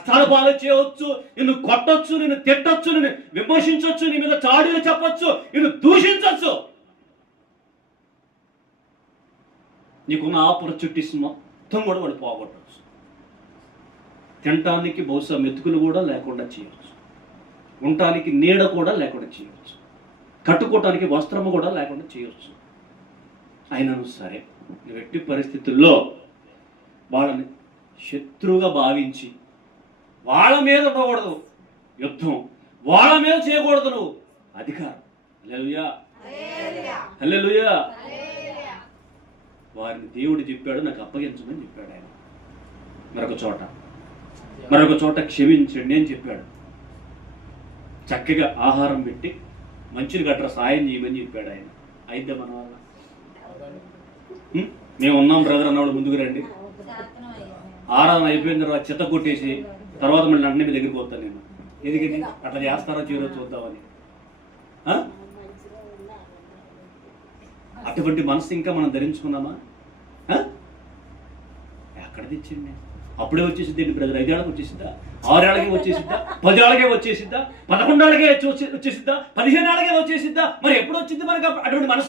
కష్టాలు పాలు చేయవచ్చు, నిన్ను కొట్టొచ్చు, నిన్ను తిట్టొచ్చు, నిన్ను విమర్శించవచ్చు, నీ మీద చాడీలు చెప్పొచ్చు, నిన్ను దూషించవచ్చు. నీకున్న ఆపర్చునిటీస్ మొత్తం కూడా వాడు పోగొట్టవచ్చు. తినటానికి బహుశా మెతుకులు కూడా లేకుండా చేయవచ్చు, ఉండటానికి నీడ కూడా లేకుండా చేయవచ్చు, కట్టుకోవటానికి వస్త్రము కూడా లేకుండా చేయవచ్చు. అయినను సరే నువ్వు ఎట్టి పరిస్థితుల్లో వాళ్ళని శత్రువుగా భావించి వాళ్ళ మీద ఉండకూడదు, యుద్ధం వాళ్ళ మీద చేయకూడదు నువ్వు, అధికారం. హల్లెలూయా, హల్లెలూయా. వారిని దేవుడు చెప్పాడు, నాకు అప్పగించమని చెప్పాడు ఆయన. మరొక చోట క్షమించండి అని చెప్పాడు. చక్కగా ఆహారం పెట్టి మంచిని గట్రా సాయం చేయమని చెప్పాడు ఆయన. అయితే మన వల్ల మేము ఉన్నాం బ్రదర్ అన్నవాడు ముందుకు రండి. ఆరాధన అయిపోయిన తర్వాత చెత్త కొట్టేసి తర్వాత మళ్ళీ అన్ని మీ దగ్గరికి పోతాను నేను. ఎందుకని అట్లా చేస్తారో చేయరో చూద్దామని. అటువంటి మనసు ఇంకా మనం ధరించుకున్నామా? ఎక్కడ తెచ్చింది? అప్పుడే వచ్చేసిద్ది ఏంటి బ్రదర్? 5 ఏళ్ళకి వచ్చేసిద్దా, 6 ఏళ్ళకే వచ్చేసిద్దా, 10 ఏళ్ళకే వచ్చేసిద్దా, 11 ఏళ్ళకే వచ్చేసిద్దా, 15 ఏళ్ళకే వచ్చేసిద్దా? మరి ఎప్పుడు వచ్చింది మనకు అటువంటి మనసు?